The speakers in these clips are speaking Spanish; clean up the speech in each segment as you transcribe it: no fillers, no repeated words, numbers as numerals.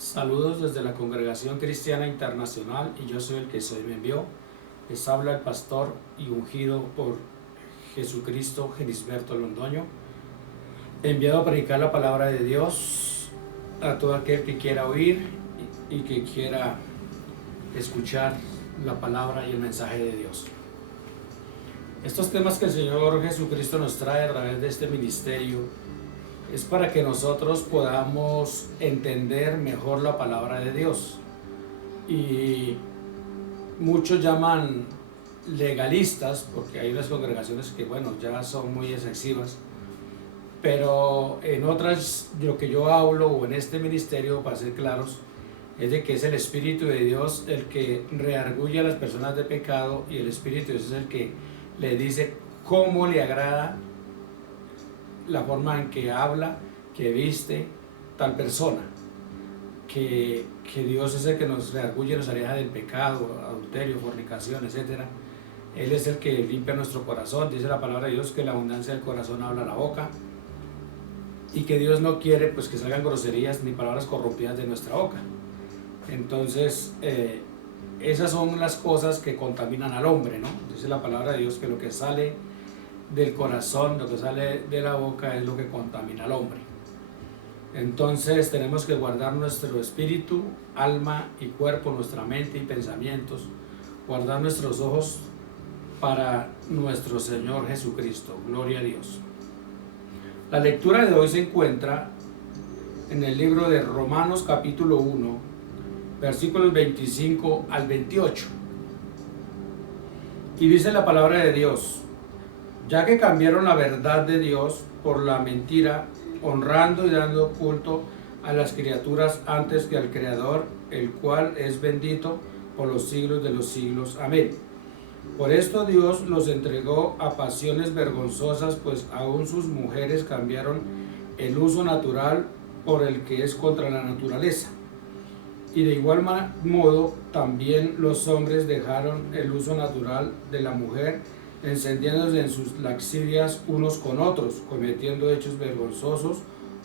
Saludos desde la Congregación Cristiana Internacional y yo soy el que soy me envió. Les habla el pastor y ungido por Jesucristo Genisberto Londoño, enviado a predicar la palabra de Dios a todo aquel que quiera oír y que quiera escuchar la palabra y el mensaje de Dios. Estos temas que el Señor Jesucristo nos trae a través de este ministerio es para que nosotros podamos entender mejor la palabra de Dios. Y muchos llaman legalistas, porque hay unas congregaciones que, bueno, ya son muy excesivas, pero en otras, de lo que yo hablo, o en este ministerio, para ser claros, es de que es el Espíritu de Dios el que redarguye a las personas de pecado, y el Espíritu de Dios es el que le dice cómo le agrada la forma en que habla, que viste tal persona, que Dios es el que nos redarguye, nos aleja del pecado, adulterio, fornicación, etc. Él es el que limpia nuestro corazón. Dice la palabra de Dios que la abundancia del corazón habla la boca, y que Dios no quiere pues que salgan groserías ni palabras corrompidas de nuestra boca. Entonces esas son las cosas que contaminan al hombre, ¿no? Dice la palabra de Dios que lo que sale del corazón, lo que sale de la boca es lo que contamina al hombre. Entonces tenemos que guardar nuestro espíritu, alma y cuerpo, nuestra mente y pensamientos, guardar nuestros ojos para nuestro Señor Jesucristo. Gloria a Dios. La lectura de hoy se encuentra en el libro de Romanos capítulo 1, versículos 25 al 28. Y dice la palabra de Dios: ya que cambiaron la verdad de Dios por la mentira, honrando y dando culto a las criaturas antes que al Creador, el cual es bendito por los siglos de los siglos. Amén. Por esto Dios los entregó a pasiones vergonzosas, pues aún sus mujeres cambiaron el uso natural por el que es contra la naturaleza. Y de igual modo también los hombres dejaron el uso natural de la mujer, encendiéndose en sus lascivias unos con otros, cometiendo hechos vergonzosos,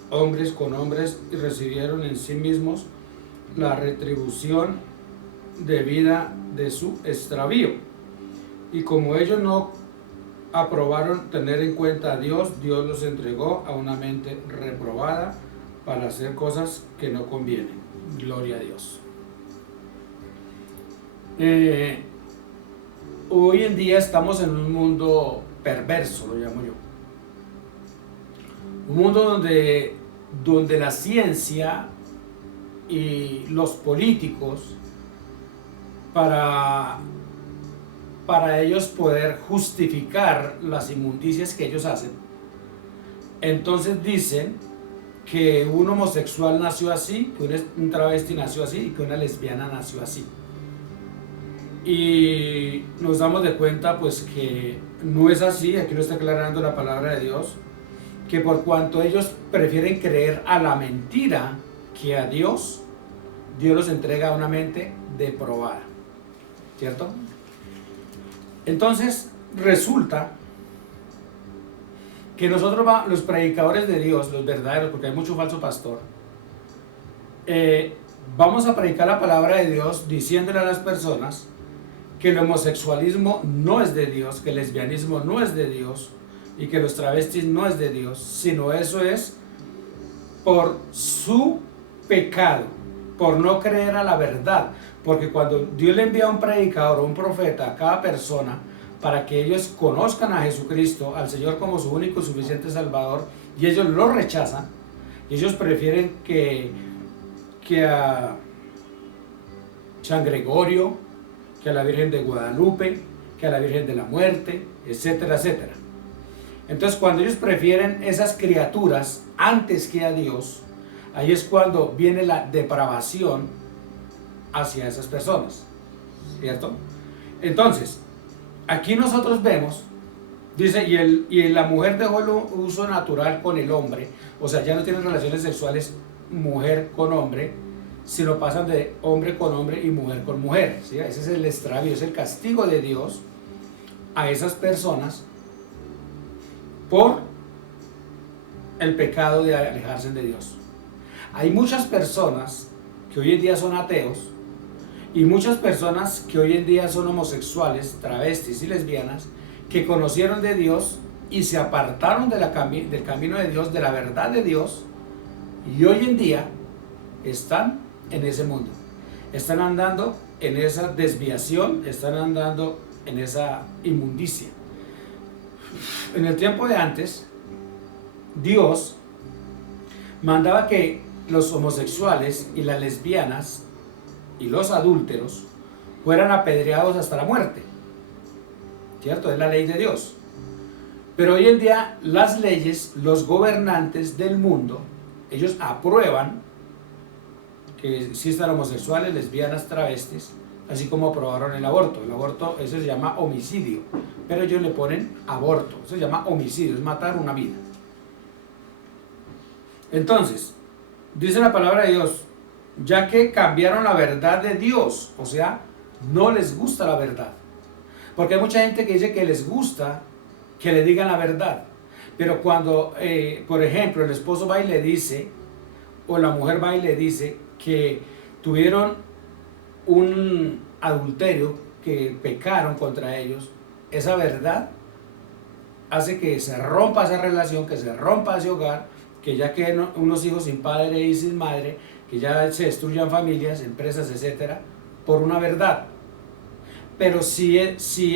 hombres con hombres, y recibieron en sí mismos la retribución debida de su extravío. Y como ellos no aprobaron tener en cuenta a Dios, Dios los entregó a una mente reprobada para hacer cosas que no convienen. Gloria a Dios. Hoy en día estamos en un mundo perverso, lo llamo yo. Un mundo donde la ciencia y los políticos, para ellos poder justificar las inmundicias que ellos hacen, entonces dicen que un homosexual nació así, que un travesti nació así y que una lesbiana nació así. Y nos damos de cuenta pues que no es así. Aquí lo está aclarando la palabra de Dios, que por cuanto ellos prefieren creer a la mentira que a Dios, Dios los entrega a una mente depravada, ¿cierto? Entonces resulta que nosotros, los predicadores de Dios, los verdaderos, porque hay mucho falso pastor, vamos a predicar la palabra de Dios diciéndole a las personas que el homosexualismo no es de Dios, que el lesbianismo no es de Dios y que los travestis no es de Dios, sino eso es por su pecado, por no creer a la verdad. Porque cuando Dios le envía a un predicador o un profeta a cada persona para que ellos conozcan a Jesucristo, al Señor como su único y suficiente Salvador, y ellos lo rechazan, y ellos prefieren que a San Gregorio, que a la Virgen de Guadalupe, que a la Virgen de la Muerte, etcétera, etcétera. Entonces, cuando ellos prefieren esas criaturas antes que a Dios, ahí es cuando viene la depravación hacia esas personas, ¿cierto? Entonces, aquí nosotros vemos, dice, y la mujer dejó el uso natural con el hombre, o sea, ya no tienen relaciones sexuales mujer con hombre, sino pasan de hombre con hombre y mujer con mujer, ¿sí? Ese es el extravío, es el castigo de Dios a esas personas por el pecado de alejarse de Dios. Hay muchas personas que hoy en día son ateos, y muchas personas que hoy en día son homosexuales, travestis y lesbianas, que conocieron de Dios y se apartaron del camino de Dios, de la verdad de Dios, y hoy en día están en ese mundo. Están andando en esa desviación, están andando en esa inmundicia. En el tiempo de antes, Dios mandaba que los homosexuales y las lesbianas y los adúlteros fueran apedreados hasta la muerte, ¿cierto? Es la ley de Dios. Pero hoy en día las leyes, los gobernantes del mundo, ellos aprueban que existan homosexuales, lesbianas, travestis, así como aprobaron el aborto. El aborto, eso se llama homicidio, pero ellos le ponen aborto, eso se llama homicidio, es matar una vida. Entonces, dice la palabra de Dios, ya que cambiaron la verdad de Dios, o sea, no les gusta la verdad. Porque hay mucha gente que dice que les gusta que le digan la verdad. Pero cuando, por ejemplo, el esposo va y le dice, o la mujer va y le dice que tuvieron un adulterio, que pecaron contra ellos, esa verdad hace que se rompa esa relación, que se rompa ese hogar, que ya queden unos hijos sin padre y sin madre, que ya se destruyan familias, empresas, etcétera, por una verdad. Pero si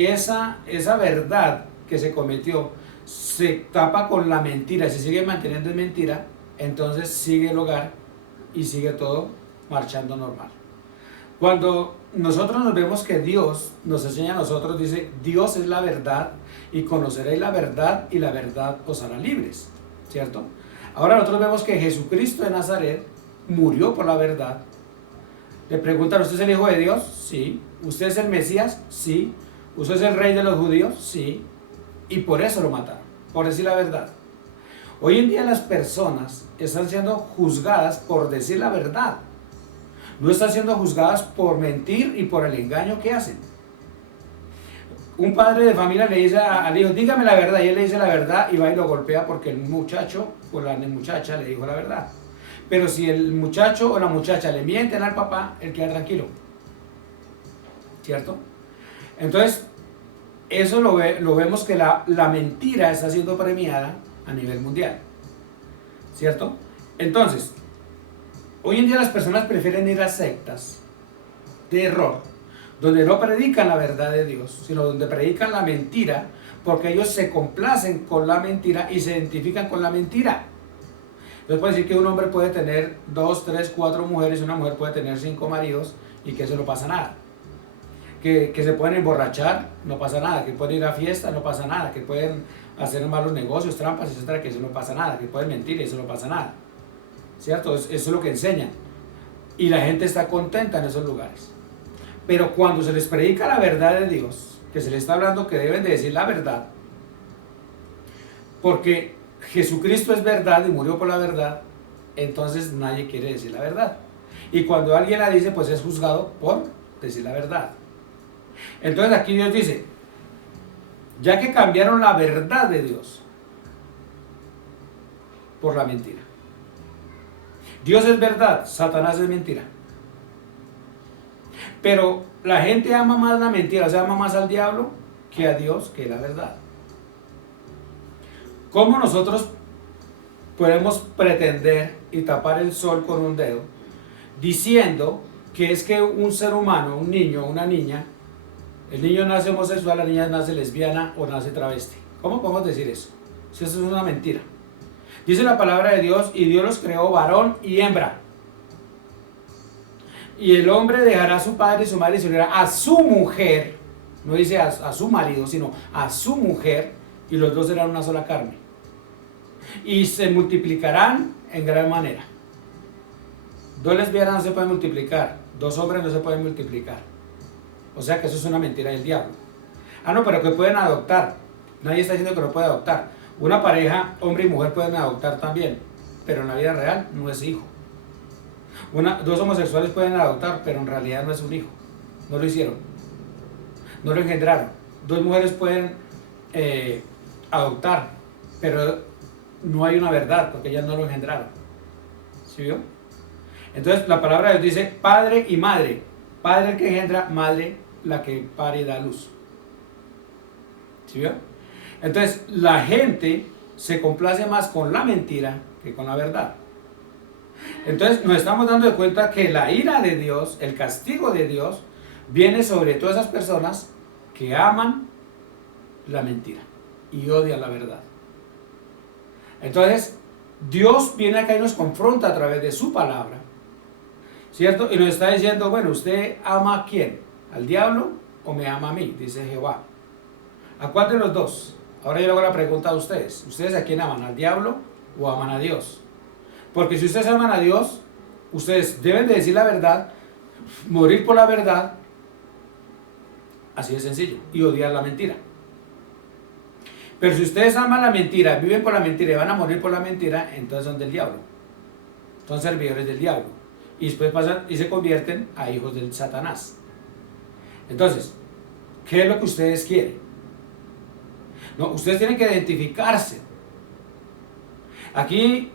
esa verdad que se cometió se tapa con la mentira, se sigue manteniendo en mentira, entonces sigue el hogar y sigue todo marchando normal. Cuando nosotros nos vemos que Dios nos enseña a nosotros, dice, Dios es la verdad y conoceréis la verdad y la verdad os hará libres, ¿cierto? Ahora nosotros vemos que Jesucristo de Nazaret murió por la verdad. Le preguntan, ¿usted es el Hijo de Dios? Sí. ¿Usted es el Mesías? Sí. ¿Usted es el Rey de los judíos? Sí. Y por eso lo mataron, por decir la verdad. Hoy en día las personas están siendo juzgadas por decir la verdad. No están siendo juzgadas por mentir y por el engaño que hacen. Un padre de familia le dice al hijo, dígame la verdad, y él le dice la verdad y va y lo golpea porque el muchacho o la muchacha le dijo la verdad. Pero si el muchacho o la muchacha le mienten al papá, él queda tranquilo, ¿cierto? Entonces, eso lo vemos que la mentira está siendo premiada a nivel mundial, ¿cierto? Entonces, hoy en día las personas prefieren ir a sectas de error, donde no predican la verdad de Dios, sino donde predican la mentira, porque ellos se complacen con la mentira y se identifican con la mentira. Entonces puede decir que un hombre puede tener 2, 3, 4 mujeres, y una mujer puede tener 5 maridos y que eso no pasa nada. Que se pueden emborrachar, no pasa nada. Que pueden ir a fiestas, no pasa nada. Que pueden hacer malos negocios, trampas, etcétera, que eso no pasa nada. Que pueden mentir y eso no pasa nada. ¿Cierto? Eso es lo que enseñan. Y la gente está contenta en esos lugares. Pero cuando se les predica la verdad de Dios, que se les está hablando que deben de decir la verdad, porque Jesucristo es verdad y murió por la verdad, entonces nadie quiere decir la verdad. Y cuando alguien la dice, pues es juzgado por decir la verdad. Entonces aquí Dios dice, ya que cambiaron la verdad de Dios por la mentira. Dios es verdad, Satanás es mentira. Pero la gente ama más la mentira, o sea, ama más al diablo que a Dios, que la verdad. ¿Cómo nosotros podemos pretender y tapar el sol con un dedo diciendo que es que un ser humano, un niño, una niña, el niño nace homosexual, la niña nace lesbiana o nace travesti? ¿Cómo podemos decir eso? Si eso es una mentira. Dice la palabra de Dios, y Dios los creó varón y hembra. Y el hombre dejará a su padre y su madre y se unirá a su mujer, no dice a su marido, sino a su mujer, y los dos serán una sola carne. Y se multiplicarán en gran manera. 2 lesbianas no se pueden multiplicar, 2 hombres no se pueden multiplicar. O sea que eso es una mentira del diablo. Ah, no, pero que pueden adoptar. Nadie está diciendo que no puede adoptar. Una pareja, hombre y mujer, pueden adoptar también, pero en la vida real no es hijo. 2 homosexuales pueden adoptar, pero en realidad no es un hijo. No lo hicieron. No lo engendraron. 2 mujeres pueden adoptar, pero no hay una verdad, porque ellas no lo engendraron. ¿Sí vio? Entonces la palabra de Dios dice padre y madre. Padre el que engendra, madre la que pare y da luz. ¿Sí vio? Entonces la gente se complace más con la mentira que con la verdad. Entonces nos estamos dando cuenta que la ira de Dios, el castigo de Dios, viene sobre todas esas personas que aman la mentira y odian la verdad. Entonces Dios viene acá y nos confronta a través de su palabra, ¿cierto? Y nos está diciendo, bueno, ¿usted ama a quién? ¿Al diablo o me ama a mí? Dice Jehová. ¿A cuál de los dos? Ahora yo le hago la pregunta a ustedes. ¿Ustedes a quién aman? ¿Al diablo o aman a Dios? Porque si ustedes aman a Dios, ustedes deben de decir la verdad, morir por la verdad, así de sencillo, y odiar la mentira. Pero si ustedes aman la mentira, viven por la mentira y van a morir por la mentira, entonces son del diablo. Son servidores del diablo. Y después pasan y se convierten a hijos del Satanás. Entonces, ¿qué es lo que ustedes quieren? No, ustedes tienen que identificarse. Aquí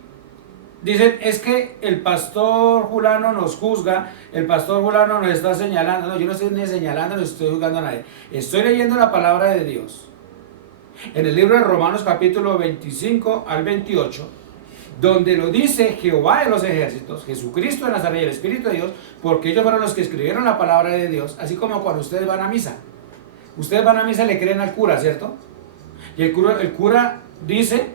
dicen, es que el pastor fulano nos juzga, el pastor fulano nos está señalando. No, yo no estoy ni señalando ni estoy juzgando a nadie. Estoy leyendo la palabra de Dios. En el libro de Romanos capítulo 25 al 28, donde lo dice Jehová de los ejércitos, Jesucristo de Nazaret, el Espíritu de Dios, porque ellos fueron los que escribieron la palabra de Dios, así como cuando ustedes van a misa. Ustedes van a misa y le creen al cura, ¿cierto? Y el cura dice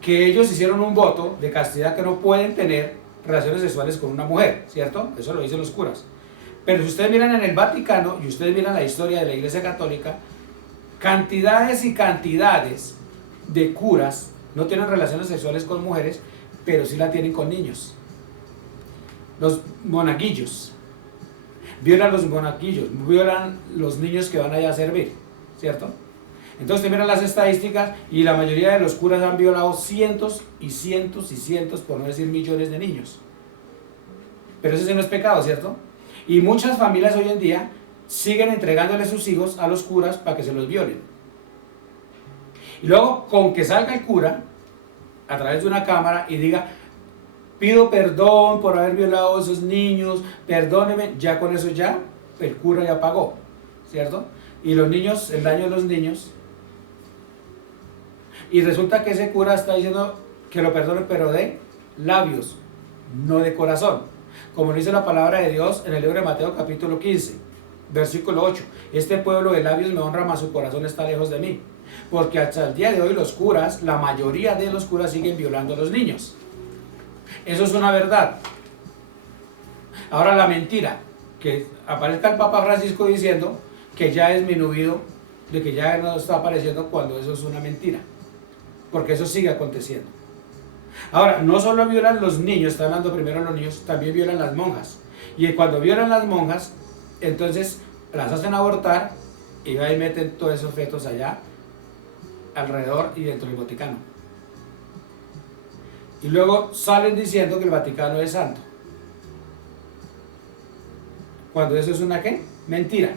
que ellos hicieron un voto de castidad que no pueden tener relaciones sexuales con una mujer, ¿cierto? Eso lo dicen los curas. Pero si ustedes miran en el Vaticano y ustedes miran la historia de la Iglesia Católica, cantidades y cantidades de curas no tienen relaciones sexuales con mujeres, pero sí la tienen con niños. Los monaguillos violan los monaguillos, violan los niños que van allá a servir, ¿cierto? Entonces te miran las estadísticas y la mayoría de los curas han violado cientos y cientos y cientos, por no decir millones de niños. Pero eso sí no es pecado, ¿cierto? Y muchas familias hoy en día siguen entregándole sus hijos a los curas para que se los violen. Y luego, con que salga el cura a través de una cámara y diga, pido perdón por haber violado a esos niños, perdóneme, ya con eso ya el cura ya pagó, ¿cierto? Y los niños, el daño de los niños. Y resulta que ese cura está diciendo que lo perdone, pero de labios, no de corazón. Como dice la palabra de Dios en el libro de Mateo capítulo 15, versículo 8. Este pueblo de labios me honra, mas su corazón está lejos de mí. Porque hasta el día de hoy los curas, la mayoría de los curas siguen violando a los niños. Eso es una verdad. Ahora la mentira, que aparezca el Papa Francisco diciendo que ya es disminuido, de que ya no está apareciendo, cuando eso es una mentira. Porque eso sigue aconteciendo. Ahora, no solo violan los niños, está hablando primero de los niños, también violan las monjas. Y cuando violan las monjas, entonces las hacen abortar y ahí meten todos esos fetos allá, alrededor y dentro del Vaticano. Y luego salen diciendo que el Vaticano es santo. Cuando eso es una ¿qué? Mentira.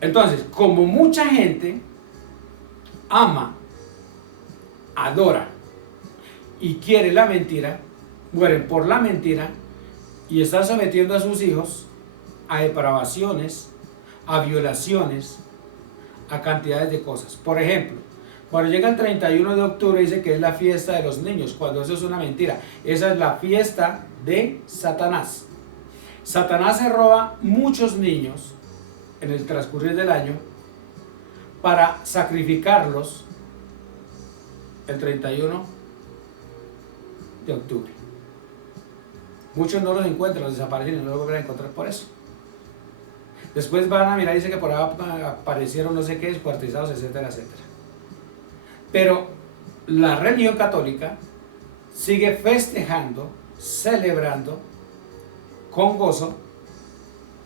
Entonces, como mucha gente ama, adora y quiere la mentira, mueren por la mentira y están sometiendo a sus hijos a depravaciones, a violaciones, a cantidades de cosas. Por ejemplo, cuando llega el 31 de octubre dice que es la fiesta de los niños, cuando eso es una mentira. Esa es la fiesta de Satanás. Satanás se roba muchos niños en el transcurrir del año para sacrificarlos el 31 de octubre. Muchos no los encuentran, los desaparecen y no los vuelven a encontrar por eso. Después van a mirar y dice que por ahí aparecieron no sé qué, descuartizados, etcétera, etcétera. Pero la religión católica sigue festejando, celebrando con gozo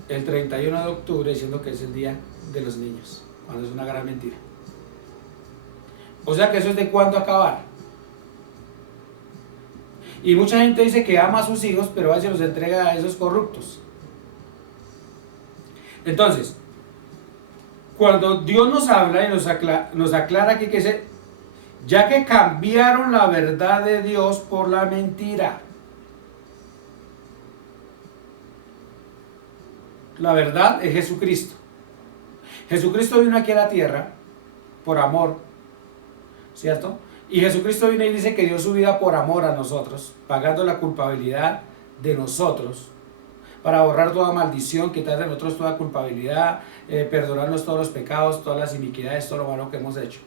el 31 de octubre, diciendo que es el día de los niños, cuando es una gran mentira. O sea que eso es de cuándo acabar. Y mucha gente dice que ama a sus hijos, pero a veces los entrega a esos corruptos. Entonces, cuando Dios nos habla y nos aclara aquí que ya que cambiaron la verdad de Dios por la mentira. La verdad es Jesucristo. Jesucristo vino aquí a la tierra por amor, ¿cierto? Y Jesucristo vino y dice que dio su vida por amor a nosotros, pagando la culpabilidad de nosotros, para borrar toda maldición, quitar de nosotros toda culpabilidad, perdonarnos todos los pecados, todas las iniquidades, todo lo malo que hemos hecho.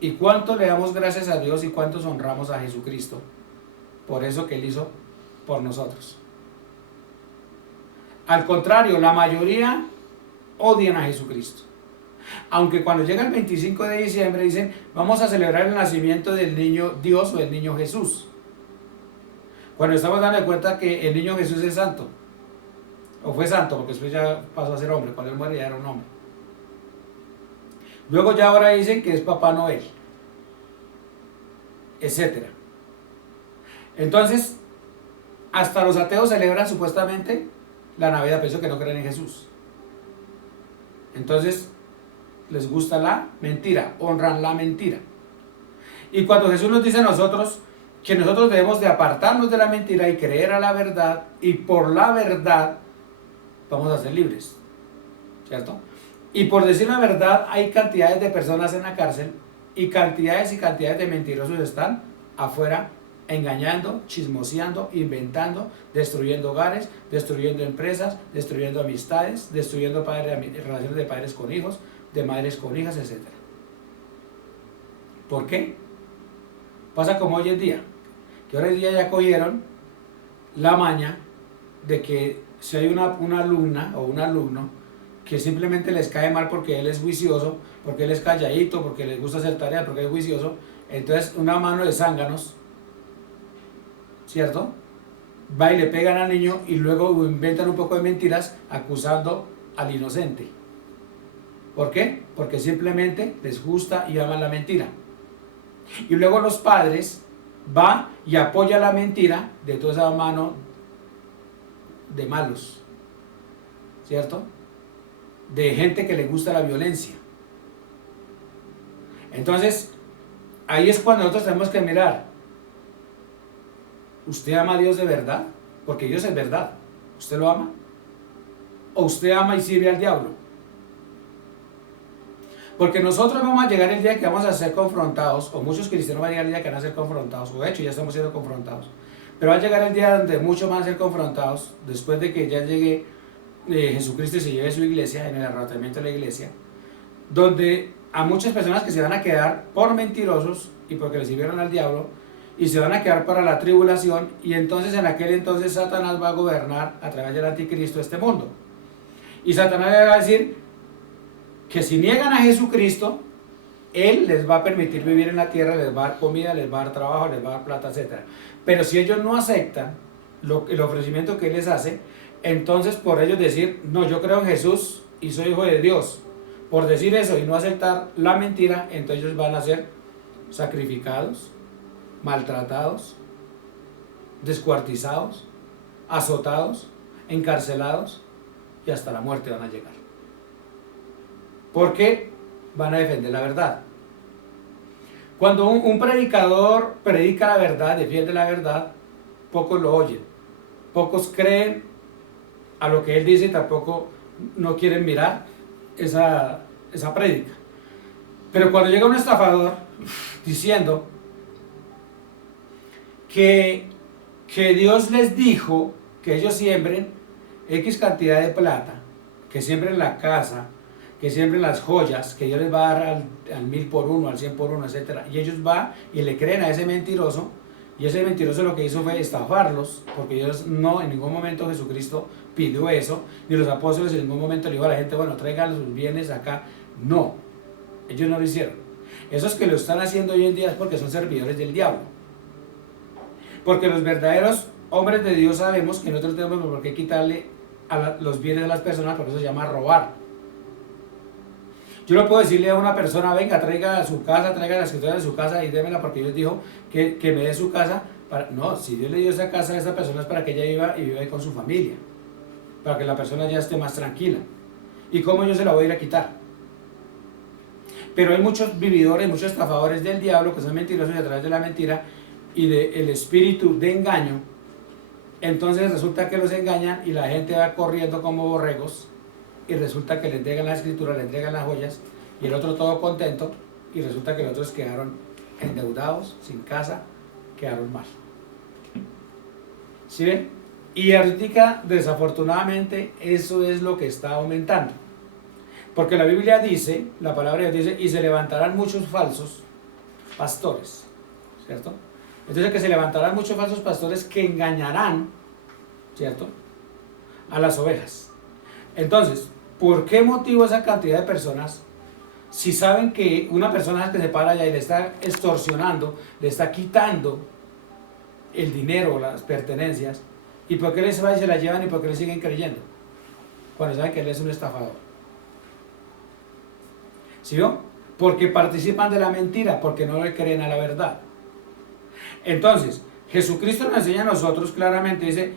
¿Y cuánto le damos gracias a Dios y cuántos honramos a Jesucristo por eso que Él hizo por nosotros? Al contrario, la mayoría odian a Jesucristo. Aunque cuando llega el 25 de diciembre dicen, vamos a celebrar el nacimiento del niño Dios o del niño Jesús. Cuando estamos dando cuenta que el niño Jesús es santo. O fue santo, porque después ya pasó a ser hombre. Cuando él muere ya era un hombre. Luego ya ahora dicen que es Papá Noel, etcétera. Entonces, hasta los ateos celebran supuestamente la Navidad, pero eso que no creen en Jesús. Entonces, les gusta la mentira, honran la mentira. Y cuando Jesús nos dice a nosotros que nosotros debemos de apartarnos de la mentira y creer a la verdad, y por la verdad vamos a ser libres, ¿cierto? Y por decir la verdad, hay cantidades de personas en la cárcel y cantidades de mentirosos están afuera engañando, chismoseando, inventando, destruyendo hogares, destruyendo empresas, destruyendo amistades, destruyendo relaciones de padres con hijos, de madres con hijas, etc. ¿Por qué? Pasa como hoy en día, que hoy en día ya cogieron la maña de que si hay una alumna o un alumno que simplemente les cae mal porque él es juicioso, porque él es calladito, porque les gusta hacer tareas, porque es juicioso, entonces una mano de zánganos, ¿cierto? Va y le pegan al niño y luego inventan un poco de mentiras acusando al inocente. ¿Por qué? Porque simplemente les gusta y aman la mentira. Y luego los padres va y apoya la mentira de toda esa mano de malos, ¿cierto? De gente que le gusta la violencia. Entonces, ahí es cuando nosotros tenemos que mirar, ¿usted ama a Dios de verdad? Porque Dios es verdad. ¿Usted lo ama? ¿O usted ama y sirve al diablo? Porque nosotros vamos a llegar el día que vamos a ser confrontados, o muchos cristianos van a llegar el día que van a ser confrontados, o de hecho ya estamos siendo confrontados, pero va a llegar el día donde muchos van a ser confrontados, después de que ya llegue Jesucristo y se lleve su iglesia, en el arrebatamiento de la iglesia, donde a muchas personas que se van a quedar por mentirosos y porque le sirvieron al diablo, y se van a quedar para la tribulación, y entonces en aquel entonces Satanás va a gobernar a través del anticristo este mundo. Y Satanás le va a decir que si niegan a Jesucristo, Él les va a permitir vivir en la tierra, les va a dar comida, les va a dar trabajo, les va a dar plata, etc. Pero si ellos no aceptan el ofrecimiento que Él les hace, entonces por ellos decir, no, yo creo en Jesús y soy hijo de Dios, por decir eso y no aceptar la mentira, entonces ellos van a ser sacrificados, maltratados, descuartizados, azotados, encarcelados y hasta la muerte van a llegar. Porque van a defender la verdad. Cuando un predicador predica la verdad, defiende la verdad, pocos lo oyen. Pocos creen a lo que él dice y tampoco no quieren mirar esa prédica. Pero cuando llega un estafador diciendo que Dios les dijo que ellos siembren X cantidad de plata, que siembren la casa, que siembren las joyas, que Dios les va a dar al 1000 por uno, al 100 por uno, etc. Y ellos van y le creen a ese mentiroso, y ese mentiroso lo que hizo fue estafarlos, porque Dios no, en ningún momento Jesucristo pidió eso, ni los apóstoles en ningún momento le dijo a la gente, bueno, traigan sus bienes acá. No, ellos no lo hicieron. Esos que lo están haciendo hoy en día es porque son servidores del diablo. Porque los verdaderos hombres de Dios sabemos que nosotros tenemos por qué quitarle los bienes de las personas, porque eso se llama robar. Yo no puedo decirle a una persona, venga, traiga a su casa, traiga la escritura de su casa y démela porque Dios dijo que me dé su casa. No, si Dios le dio esa casa a esa persona es para que ella viva y viva ahí con su familia, para que la persona ya esté más tranquila. ¿Y cómo yo se la voy a ir a quitar? Pero hay muchos vividores, muchos estafadores del diablo que son mentirosos y a través de la mentira y del espíritu de engaño Entonces resulta que los engañan y la gente va corriendo como borregos y resulta que le entregan la escritura, le entregan las joyas y el otro todo contento y resulta que los otros quedaron endeudados, sin casa, quedaron mal. ¿Sí ven? Y ahorita desafortunadamente eso es lo que está aumentando. Porque la Biblia dice, la palabra de Dios dice, y se levantarán muchos falsos pastores, ¿cierto? Entonces que se levantarán muchos falsos pastores que engañarán, ¿cierto?, a las ovejas. Entonces, ¿por qué motivo esa cantidad de personas, si saben que una persona que se para allá y le está extorsionando, le está quitando el dinero, las pertenencias, y por qué les va y se la llevan y por qué le siguen creyendo? Cuando saben que él es un estafador. ¿Sí vio? Porque participan de la mentira, porque no le creen a la verdad. Entonces, Jesucristo nos enseña a nosotros claramente, dice,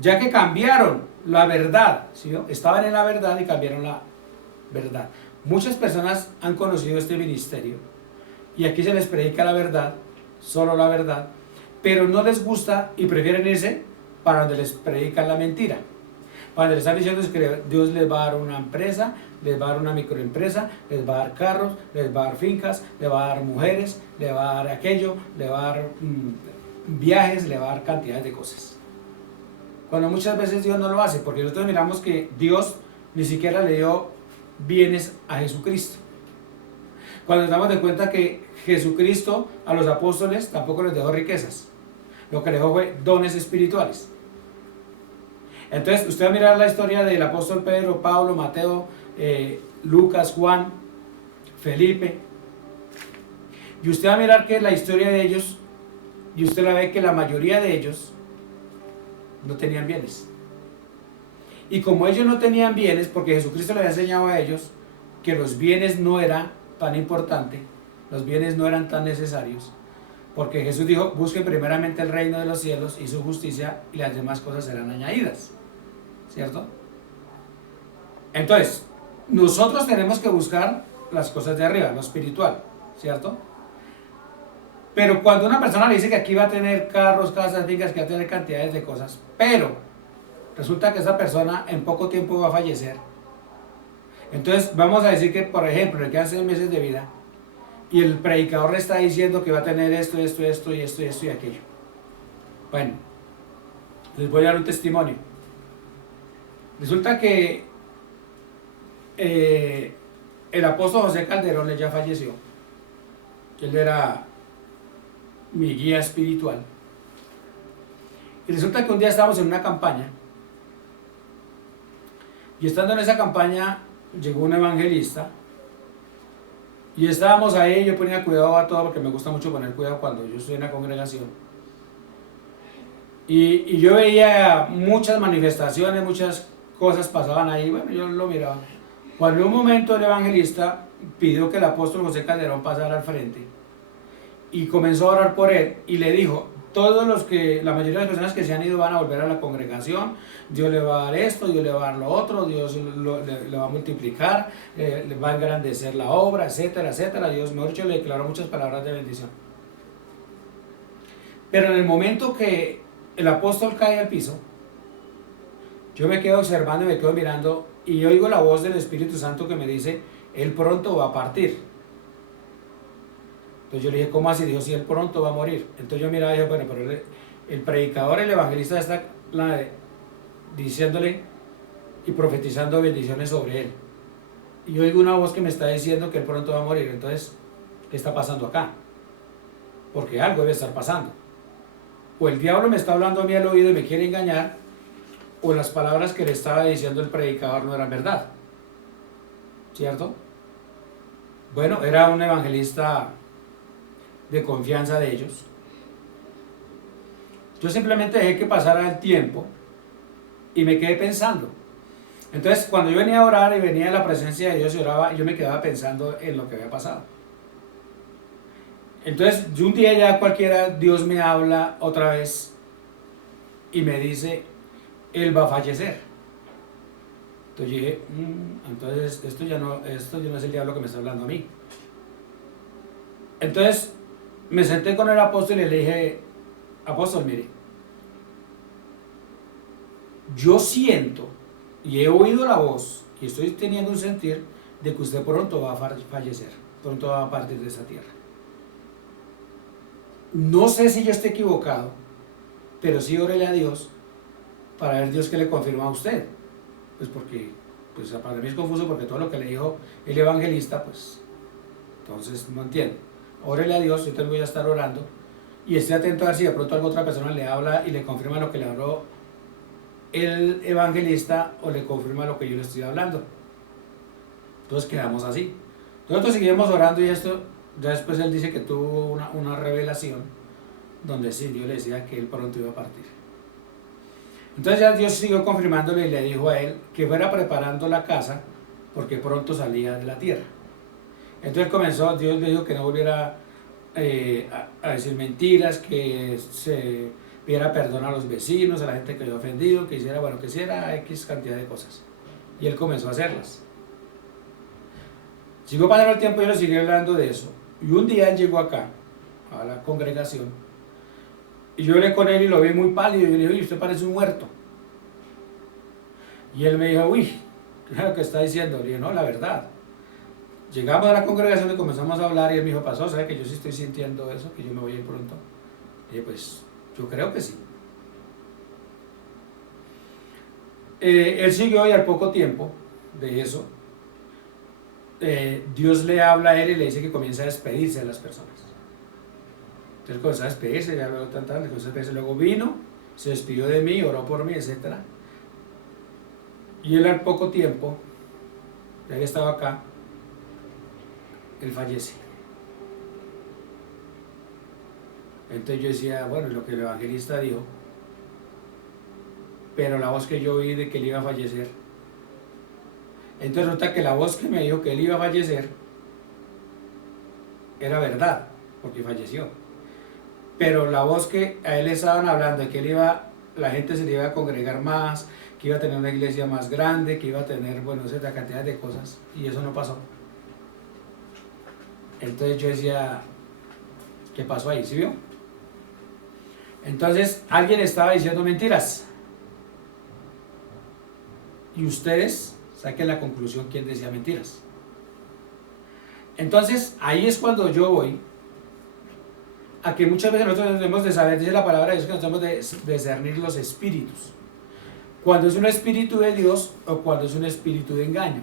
ya que cambiaron la verdad, ¿sí vio? Estaban en la verdad y cambiaron la verdad. Muchas personas han conocido este ministerio y aquí se les predica la verdad, solo la verdad, pero no les gusta y prefieren irse para donde les predican la mentira. Cuando les están diciendo que Dios les va a dar una empresa, les va a dar una microempresa, les va a dar carros, les va a dar fincas, les va a dar mujeres, les va a dar aquello, les va a dar viajes, les va a dar cantidades de cosas. Cuando muchas veces Dios no lo hace, porque nosotros miramos que Dios ni siquiera le dio bienes a Jesucristo. Cuando nos damos de cuenta que Jesucristo a los apóstoles tampoco les dejó riquezas, lo que les dejó fue dones espirituales. Entonces, usted va a mirar la historia del apóstol Pedro, Pablo, Mateo, Lucas, Juan, Felipe, y usted va a mirar que la historia de ellos, y usted la ve que la mayoría de ellos no tenían bienes. Y como ellos no tenían bienes, porque Jesucristo les había enseñado a ellos que los bienes no eran tan importantes, los bienes no eran tan necesarios, porque Jesús dijo, busquen primeramente el reino de los cielos y su justicia, y las demás cosas serán añadidas. ¿Cierto? Entonces, nosotros tenemos que buscar las cosas de arriba, lo espiritual, ¿cierto? Pero cuando una persona le dice que aquí va a tener carros, casas, fincas, que va a tener cantidades de cosas, pero resulta que esa persona en poco tiempo va a fallecer. Entonces, vamos a decir que, por ejemplo, le quedan 6 meses de vida y el predicador le está diciendo que va a tener esto y aquello. Bueno, les voy a dar un testimonio. Resulta que el apóstol José Calderón él ya falleció. Él era mi guía espiritual. Y resulta que un día estábamos en una campaña. Y estando en esa campaña llegó un evangelista. Y estábamos ahí, yo ponía cuidado a todo porque me gusta mucho poner cuidado cuando yo estoy en la congregación. Y yo veía muchas manifestaciones, muchas cosas pasaban ahí, bueno, yo lo miraba. Cuando en un momento el evangelista pidió que el apóstol José Calderón pasara al frente y comenzó a orar por él y le dijo, la mayoría de las personas que se han ido van a volver a la congregación, Dios le va a dar esto, Dios le va a dar lo otro, Dios le va a multiplicar, le va a engrandecer la obra, etcétera, etcétera. Dios, mejor dicho, le declaró muchas palabras de bendición. Pero en el momento que el apóstol cae al piso, yo me quedo observando y me quedo mirando y oigo la voz del Espíritu Santo que me dice, él pronto va a partir. Entonces yo le dije, ¿cómo así? Dijo, sí, él pronto va a morir. Entonces yo miraba y dije, bueno, pero el predicador, el evangelista está diciéndole y profetizando bendiciones sobre él. Y yo oigo una voz que me está diciendo que él pronto va a morir. Entonces, ¿qué está pasando acá? Porque algo debe estar pasando. O el diablo me está hablando a mí al oído y me quiere engañar, o las palabras que le estaba diciendo el predicador no eran verdad, ¿cierto? Bueno, era un evangelista de confianza de ellos. Yo simplemente dejé que pasara el tiempo y me quedé pensando. Entonces, cuando yo venía a orar y venía a la presencia de Dios y oraba, yo me quedaba pensando en lo que había pasado. Entonces, yo un día ya cualquiera, Dios me habla otra vez y me dice, él va a fallecer. Entonces yo dije, entonces esto ya no es el diablo que me está hablando a mí. Entonces me senté con el apóstol y le dije, apóstol, mire, yo siento y he oído la voz y estoy teniendo un sentir de que usted pronto va a fallecer, pronto va a partir de esta tierra. No sé si yo estoy equivocado, pero sí órele a Dios para ver Dios que le confirma a usted. Pues porque, pues para mí es confuso porque todo lo que le dijo el evangelista, pues, entonces no entiendo. Órele a Dios, yo te voy a estar orando y esté atento a ver si de pronto alguna otra persona le habla y le confirma lo que le habló el evangelista o le confirma lo que yo le estoy hablando. Entonces quedamos así. Nosotros seguimos orando y esto, ya después él dice que tuvo una revelación donde sí, Dios le decía que él pronto iba a partir. Entonces ya Dios siguió confirmándole y le dijo a él que fuera preparando la casa porque pronto salía de la tierra. Entonces comenzó, Dios le dijo que no volviera a decir mentiras, que se pidiera perdón a los vecinos, a la gente que había ofendido, que hiciera, bueno, que hiciera X cantidad de cosas. Y él comenzó a hacerlas. Siguió pasando el tiempo y yo le seguí hablando de eso. Y un día él llegó acá, a la congregación, y yo hablé con él y lo vi muy pálido. Y yo le dije, uy, usted parece un muerto. Y él me dijo, uy, ¿qué es lo que está diciendo? Le dije, no, la verdad. Llegamos a la congregación y comenzamos a hablar y él me dijo, pasó, ¿sabe que yo sí estoy sintiendo eso? Que yo me voy a ir pronto. Y dije, pues, yo creo que sí. Él siguió y al poco tiempo de eso, Dios le habla a él y le dice que comienza a despedirse de las personas. Entonces comenzó a despedirse, ya luego luego vino, se despidió de mí, oró por mí, etc. Y él al poco tiempo, ya que estaba acá, él fallece. Entonces yo decía, bueno, lo que el evangelista dijo, pero la voz que yo oí de que él iba a fallecer. Entonces resulta que la voz que me dijo que él iba a fallecer era verdad, porque falleció. Pero la voz que a él le estaban hablando de que él iba, la gente se le iba a congregar más, que iba a tener una iglesia más grande, que iba a tener, bueno, cierta cantidad de cosas, y eso no pasó. Entonces yo decía, ¿qué pasó ahí? ¿Sí vio? Entonces alguien estaba diciendo mentiras. Y ustedes saquen la conclusión quién decía mentiras. Entonces ahí es cuando yo voy a que muchas veces nosotros debemos de saber, dice la palabra de Dios, que nosotros debemos de discernir los espíritus. Cuando es un espíritu de Dios o cuando es un espíritu de engaño.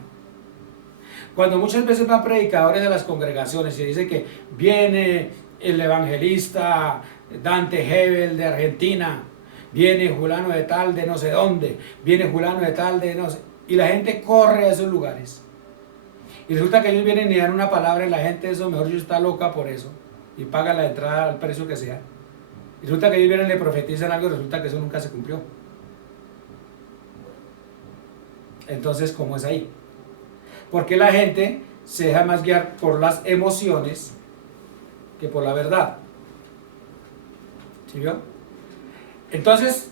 Cuando muchas veces van predicadores de las congregaciones y dice que viene el evangelista Dante Hebel de Argentina, viene fulano de tal de no sé dónde, viene fulano de tal de no sé, y la gente corre a esos lugares. Y resulta que ellos vienen y dan una palabra y la gente, eso mejor yo está loca por eso, y paga la entrada al precio que sea. Y resulta que ellos vienen y le profetizan algo y resulta que eso nunca se cumplió. Entonces, ¿cómo es ahí? Porque la gente se deja más guiar por las emociones que por la verdad. ¿Sí vio? Entonces,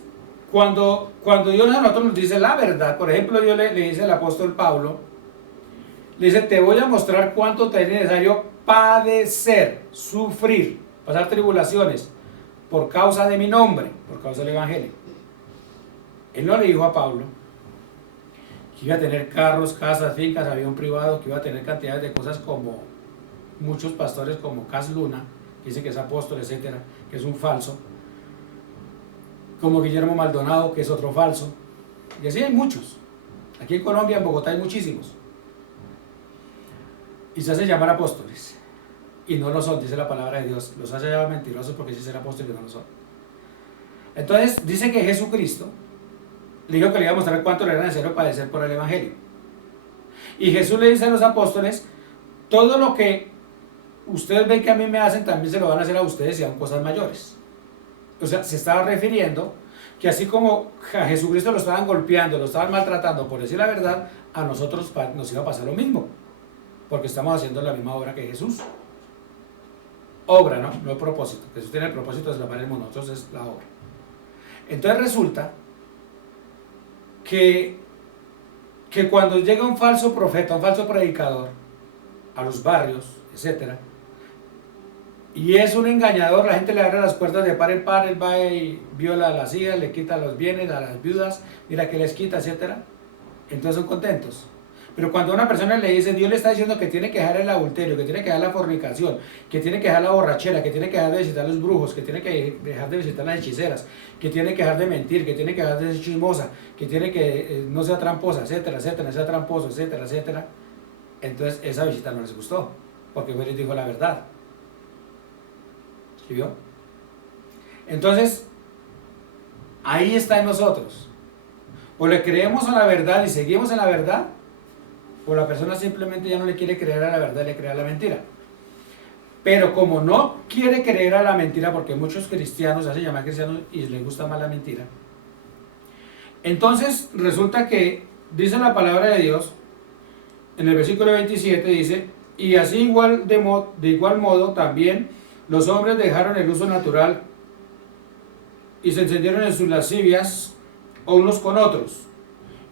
cuando Dios a nosotros nos dice la verdad, por ejemplo, Dios le dice al apóstol Pablo, le dice, te voy a mostrar cuánto te es necesario padecer, sufrir, pasar tribulaciones, por causa de mi nombre, por causa del evangelio. Él no le dijo a Pablo que iba a tener carros, casas, fincas, avión privado, que iba a tener cantidades de cosas como muchos pastores como Cas Luna, que dice que es apóstol, etcétera, que es un falso, como Guillermo Maldonado, que es otro falso, y así hay muchos. Aquí en Colombia, en Bogotá, hay muchísimos. Y se hacen llamar apóstoles, y no lo son, dice la palabra de Dios. Los hace llamar mentirosos porque sí ser apóstoles y no lo son. Entonces, dice que Jesucristo le dijo que le iba a mostrar cuánto le era necesario padecer por el evangelio. Y Jesús le dice a los apóstoles, todo lo que ustedes ven que a mí me hacen, también se lo van a hacer a ustedes y aún cosas mayores. O sea, se estaba refiriendo que así como a Jesucristo lo estaban golpeando, lo estaban maltratando, por decir la verdad, a nosotros nos iba a pasar lo mismo, porque estamos haciendo la misma obra que Jesús. Obra, ¿no? No el propósito. Jesús tiene el propósito de salvar el mundo, nosotros es la obra. Entonces resulta que cuando llega un falso profeta, un falso predicador a los barrios, etcétera, Y es un engañador, la gente le abre las puertas de par en par, él va y viola a las hijas, le quita los bienes a las viudas, mira que les quita, etcétera. Entonces son contentos. Pero cuando a una persona le dice, Dios le está diciendo que tiene que dejar el adulterio, que tiene que dejar la fornicación, que tiene que dejar la borrachera, que tiene que dejar de visitar a los brujos, que tiene que dejar de visitar a las hechiceras, que tiene que dejar de mentir, que tiene que dejar de ser chismosa, que tiene que no sea tramposa, etcétera, etcétera, no sea tramposo, etcétera, etcétera. Entonces esa visita no les gustó, porque Dios les dijo la verdad. ¿Sí vio? Entonces, ahí está en nosotros. O le creemos a la verdad y seguimos en la verdad, o la persona simplemente ya no le quiere creer a la verdad, le cree a la mentira. Pero como no quiere creer a la mentira, porque muchos cristianos se hacen llamar cristianos y les gusta más la mentira, entonces resulta que dice la palabra de Dios, en el versículo 27 dice, y así de igual modo también los hombres dejaron el uso natural y se encendieron en sus lascivias unos con otros.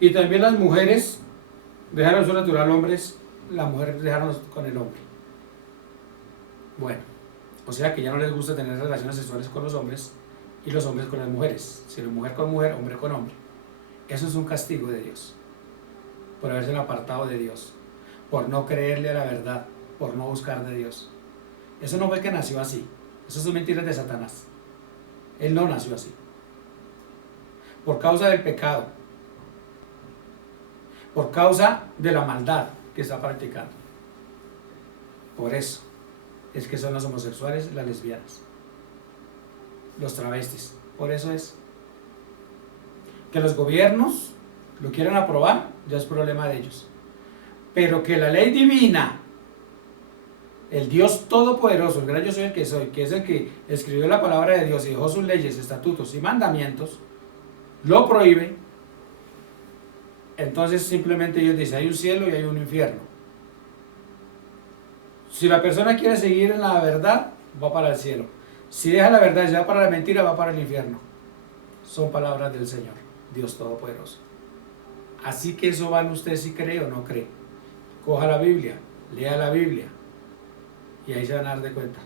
Y también las mujeres dejaron su natural hombres, las mujeres dejaron con el hombre. Bueno, o sea que ya no les gusta tener relaciones sexuales con los hombres y los hombres con las mujeres, sino mujer con mujer, hombre con hombre. Eso es un castigo de Dios, por haberse apartado de Dios, por no creerle a la verdad, por no buscar de Dios. Eso no fue que nació así, eso son mentiras de Satanás. Él no nació así. Por causa del pecado, por causa de la maldad que está practicando. Por eso es que son los homosexuales, las lesbianas, los travestis. Por eso es que los gobiernos lo quieran aprobar, ya es problema de ellos. Pero que la ley divina, el Dios todopoderoso, el gran yo soy el que soy, que es el que escribió la palabra de Dios y dejó sus leyes, estatutos y mandamientos, lo prohíbe. Entonces simplemente ellos dicen, hay un cielo y hay un infierno. Si la persona quiere seguir en la verdad, va para el cielo. Si deja la verdad y se va para la mentira, va para el infierno. Son palabras del Señor, Dios todopoderoso. Así que eso vale usted si cree o no cree. Coja la Biblia, lea la Biblia y ahí se van a dar de cuenta.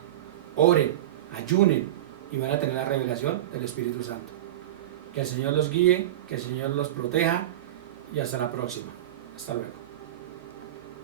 Oren, ayunen y van a tener la revelación del Espíritu Santo. Que el Señor los guíe, que el Señor los proteja y hasta la próxima. Hasta luego.